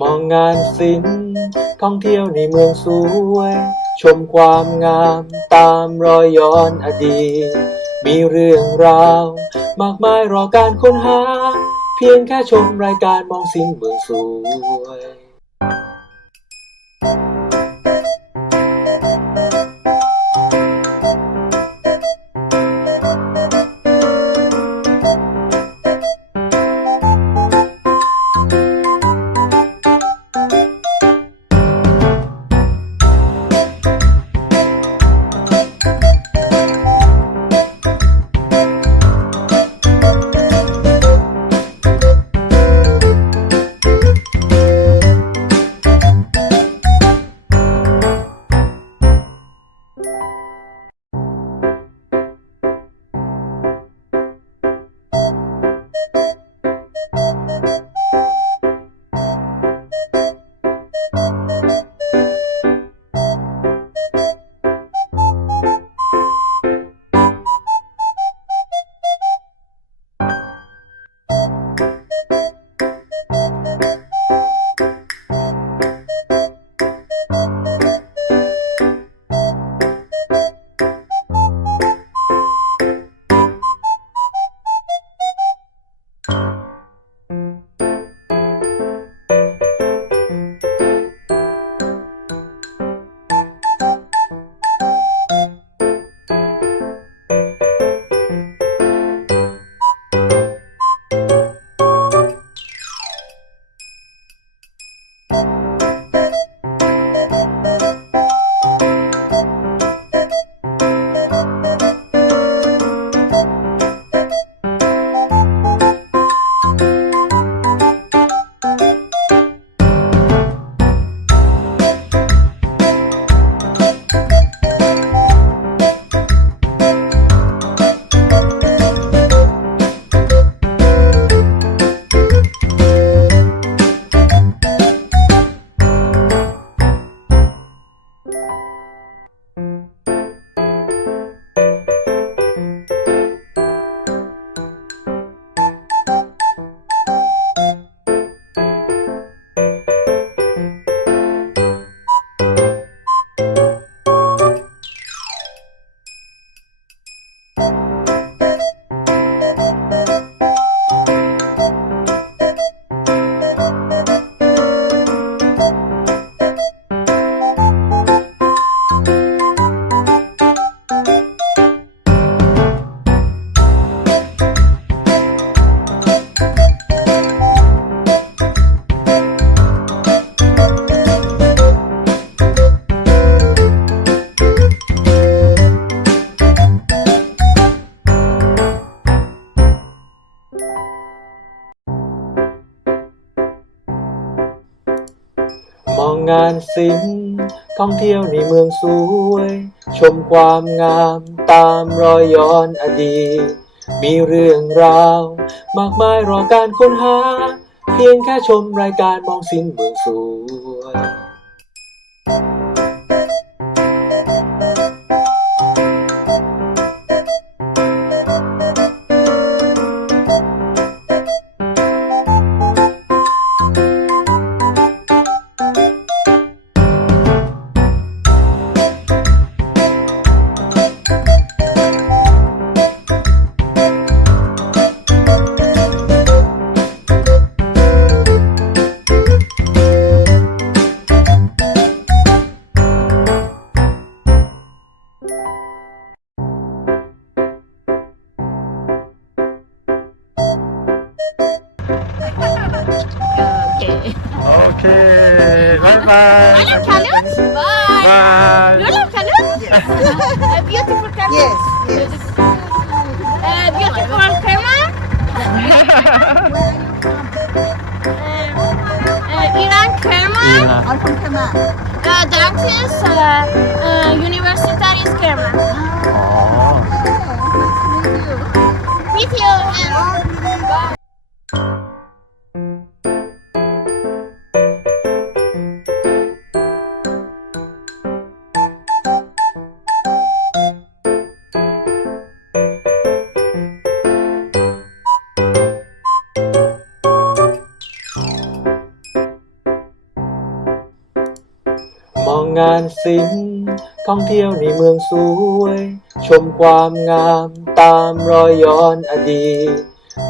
มองงานศิลป์ท่องเที่ยวในเมืองสวย ชมความงามตามรอยย้อนอดีต มีเรื่องราว มากมายรอการค้นหา เพียงแค่ชมรายการมองสิ่งเมืองสวยิลป์ท่องเที่ยวในเมืองสวย ชมความงามตามรอยย้อนอดีต มีเรื่องราว มากมายรอการค้นหา เพียงแค่ชมรายการมองสิ่งเมืองสวย Iran Kerma. I'm from. Uh. Uh, uh, Universitaris Kerma. Oh. With you. And สิน ท่องเที่ยวในเมืองสวย ชมความงามตามรอยย้อนอดีต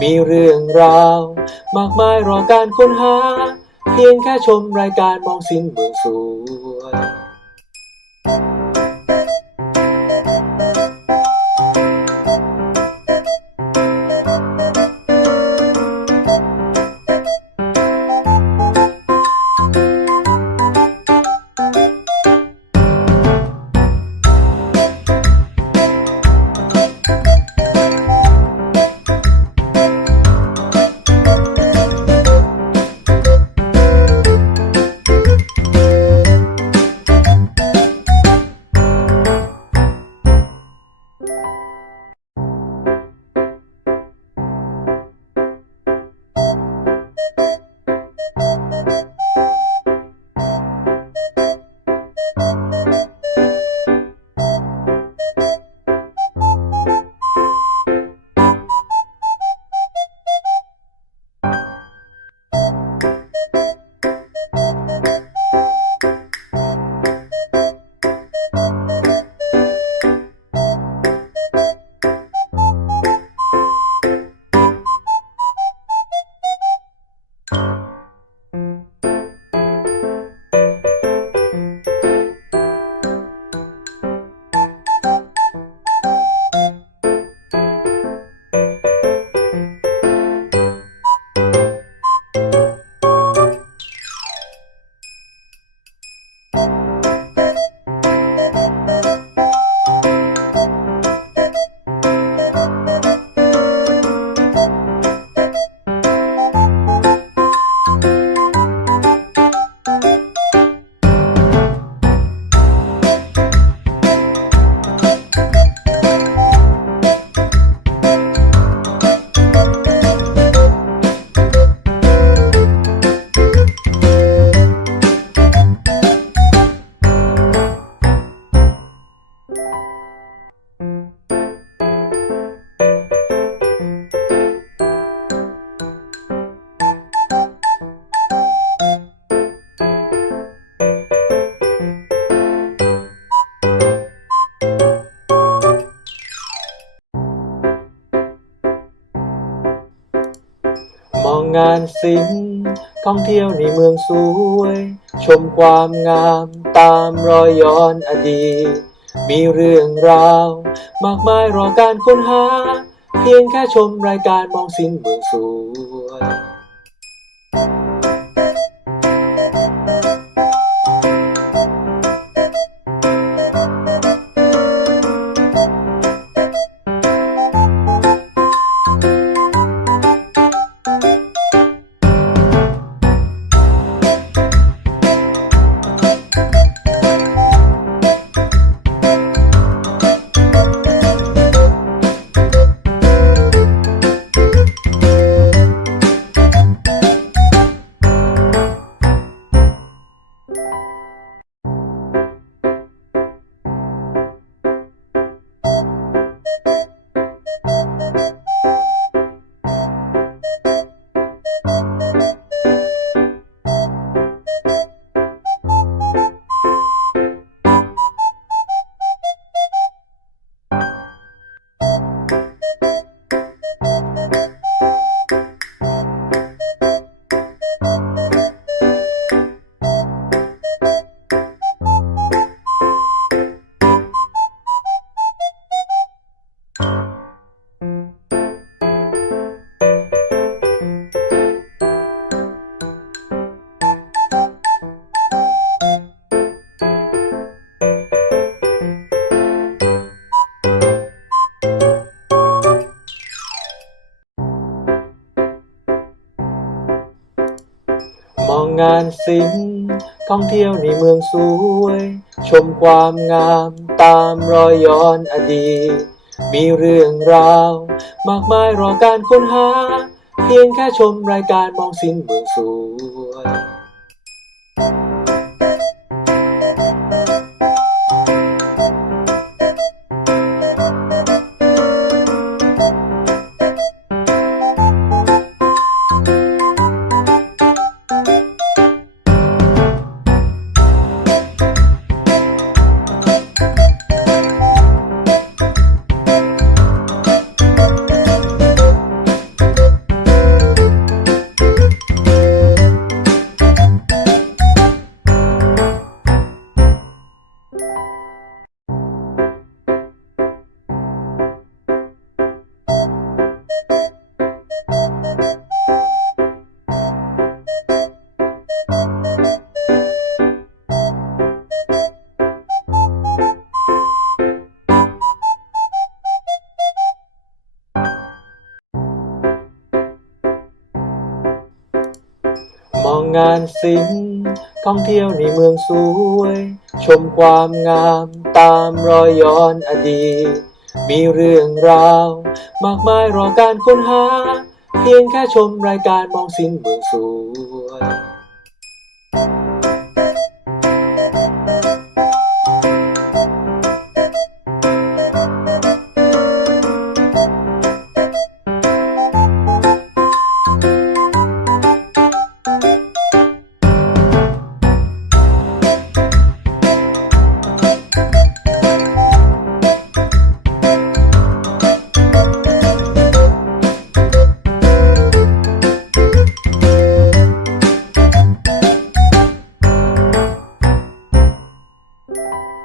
มีเรื่องราว มากมายรอการค้นหา เพียงแค่ชมรายการมองสินเมืองสวย สิน ท่องเที่ยวในเมืองสวย ชมความงามตามรอยย้อนอดีต มีเรื่องราว มากมายรอการค้นหา เพียงแค่ชมรายการมองสินเมืองสวย งานศิลป์ท่องเที่ยวในเมืองสวย ชมความงามตามรอยย้อนอดีต มีเรื่องราว มากมายรอการค้นหา เพียงแค่ชมรายการมองสินเมืองสวย สิน ท่องเที่ยวในเมืองสวย ชมความงามตามรอยย้อนอดีต มีเรื่องราว มากมายรอการค้นหา เพียงแค่ชมรายการมองสินเมืองสวย Música